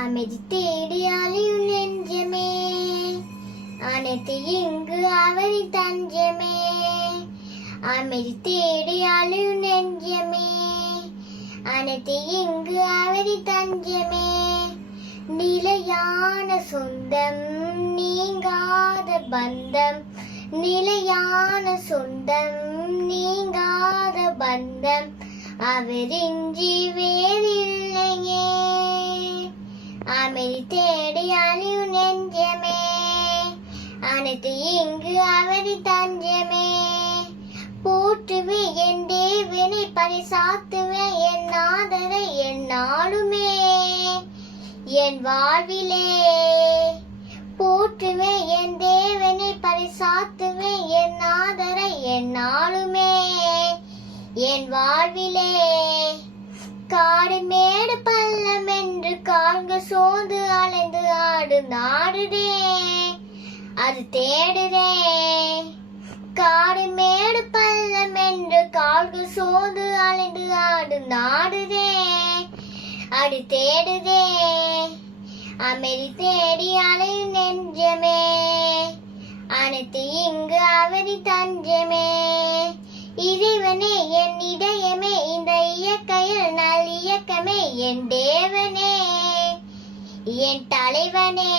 அமைதி தேடி அலையும் நெஞ்சமே, அனைத்து இங்கு அவரி தஞ்சமே. அமைதி தேடி அலையும் நெஞ்சமே, அனைத்து இங்கு அவரி தஞ்சமே. நிலையான சொந்தம் நீங்காத பந்தம், நிலையான சொந்தம் நீங்காத பந்தம், அவரின்றி வேறில்லையே. அமைதி தேடி அலையும் நெஞ்சமே, அனைத்து இங்கு அவரி தஞ்சமே. போற்றுவே என் தேவனை, பரிசாத்துவே என் நாதரை எந்நாளுமே என் வாழ்விலே. போற்றுவே என் தேவனை, பரிசாத்துவே என் நாதரை எந்நாளுமே என் வாழ்விலே. காடு மேடு பள்ளம் என்று கால்கள் சோர்ந்து அலைந்து ஆடு நாடுதே, அது தேடுதே. காடு மேடு பள்ளம் என்று கால்கள் சோர்ந்து அலைந்து ஆடு நாடுதே, அது தேடுதே. அமைதி தேடி அலையும் நெஞ்சமே, அனைத்து இங்கு அவரி தஞ்சமே. இறைவனே என் இதயமே, இந்த இயற்கையில் நல் இயக்கமே என் தேவனே என் தலைவனே.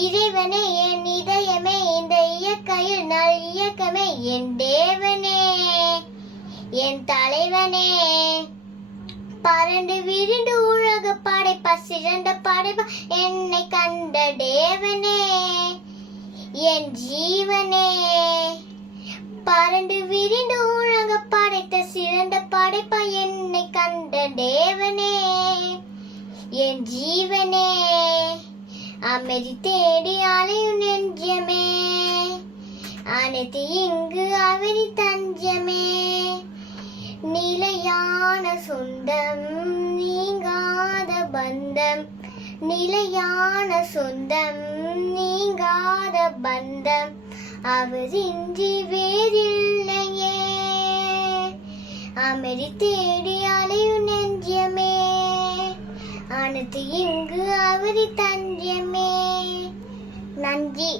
இறைவனே என் இதயமே, இந்த இயற்கையில் நல் இயக்கமே என் தேவனே என் தலைவனே. பறந்து விரிந்து உலக படைப்பா, சிறந்த படைப்பா என்னை கண்ட தேவனே என் ஜீவனே. பறந்து விரிந்து உலக படைத்த சிறந்த படைப்பா என்னை கண்ட தேவனே என் ஜீவனே. அமைதி தேடி அலையும் நெஞ்சமே, அனைத்து இங்கு அவரி தஞ்சமே. நிலையான சொந்தம் நீங்காத பந்தம், நிலையான சொந்தம் நீங்காத பந்தம், அவரின்றி வேறில்லையே. அமைதி தேடி அலையும் நெஞ்சமே, அனைத்து இங்கு அவரி தஞ்சமே. நன்றி.